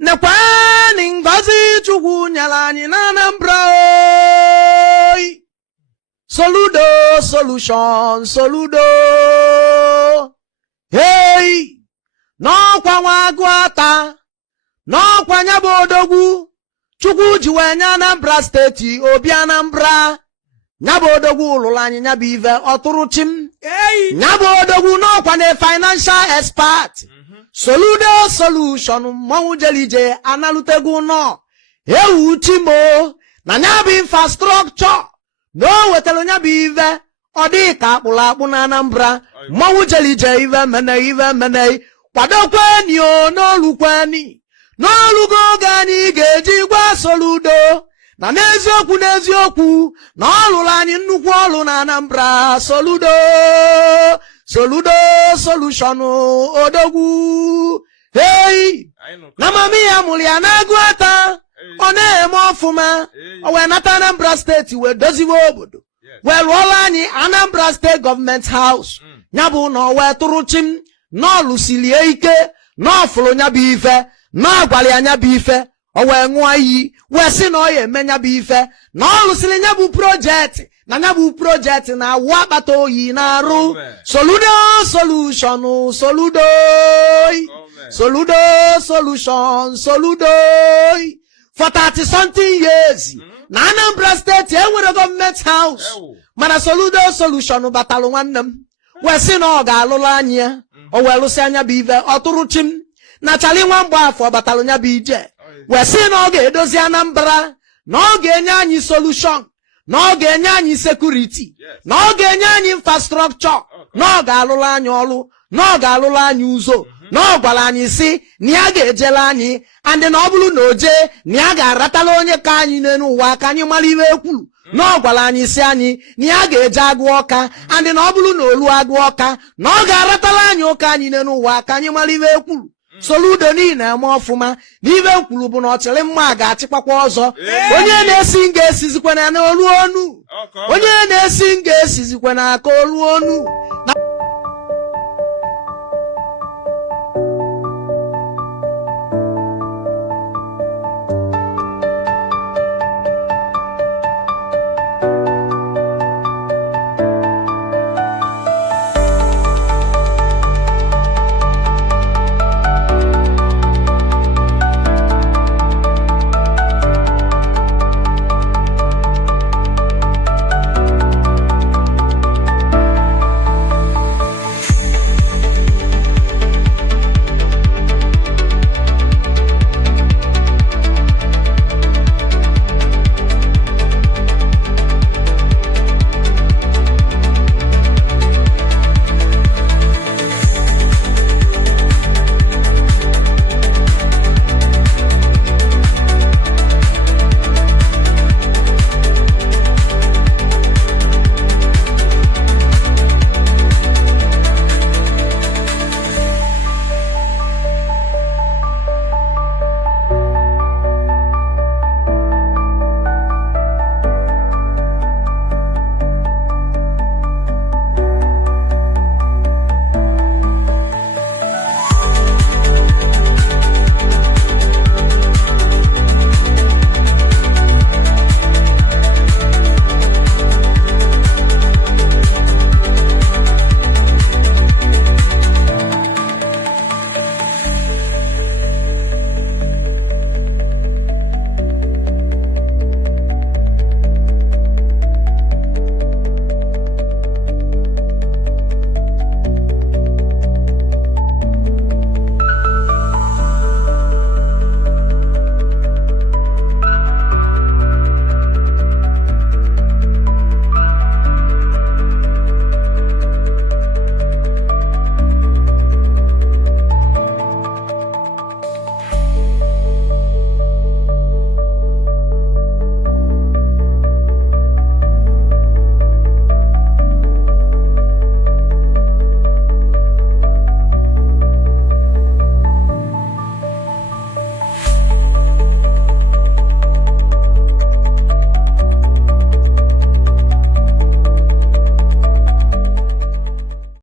Nekwani ngozi Chukwu nyala anyị na Anambra. Soludo solution, Soludo. Hey, n'ọkwa nwa agụata, n'ọkwa nya bụ odogwu, Chukwu ji wee nye Anambra steeti obi Anambra. Nya bụ odogwu lụrụ anyị nya bụ ive ọtụrụ chim. Nya bụ odogwu n'ọkwa na financial expert. Soludo solution mmanwụ jelije analutegu nọ. Ewu chimo na nya bụ infrastructure. No wetelu nya bụ ive ọ dị ka akpụrụ akpụ na Anambra. Mmanwụ jelije ive mene kwadokweni o n'olukweni. N'olugo oge anyị ga-eji gwa Soludo na n'eziokwu na ọ lụrụ anyị nnukwu ọlụ na Anambra. Soludo solution odogwu. Hey, na mami ya mụrụ ya na-agụata, ọ na-eme ọfụma, o wee nata Anambra steeti wee doziwe obodo, wee lụọla anyị Anambra State Government House. Ya bụ na o wee tụrụ chim, na ọ lụsilie ike, na ọ fụrụ nya bụ ife, na agwara ya nya bụ ife, o wee ṅụọ iyi wee sị na ọ ya eme nya bụ ife, na ọ lụsiri nya bụ projekti, na nya bụ projekti na awụ akpata oyi na-arụ. Soludo solution, Soludo solution, Soludo. For 30 something years, na Anambra State enwere government house, mana Soludo solution batalụ nwanne m, wee sị na ọ ga-alụrụ anyị ya, o wee lụsị anya bụ ive ọtụrụ chim. Na chali nwa mgbe afọ batalụ nya bụ ije, wee sị na ọ ga-edozi Anambra, na ọ ga-enye anyị solution, na ọ ga-enye anyị security, na ọ ga-enye anyị infrastructure, na ọ ga-alụrụ anyị ọlụ, na ọ ga-alụrụ anyị ụzọ, na ọ gwara anyị si na ya ga-ejele anyị, andị na ọ bụrụ na o jee na ya ga-aratala onye ka anyị n'elu ụwa ka anyị mara iwe ekwuru. Na ọ gwara anyị si anyị na ya ga-eje agụ ọka, andị na ọ bụrụ na olu agụ ọka na ọ ga-aratala anyị ụka anyị n'elu ụwa ka anyị mara iwe ekwuru. Soludo niile eme ọfụma n'ive nkwuru bụ na ọchịrị mma ga-achịkwakwa ọzọ. Onye na-esi nga esizikwana na olu onu, onye na-esi nga esizikwana aka olu onu.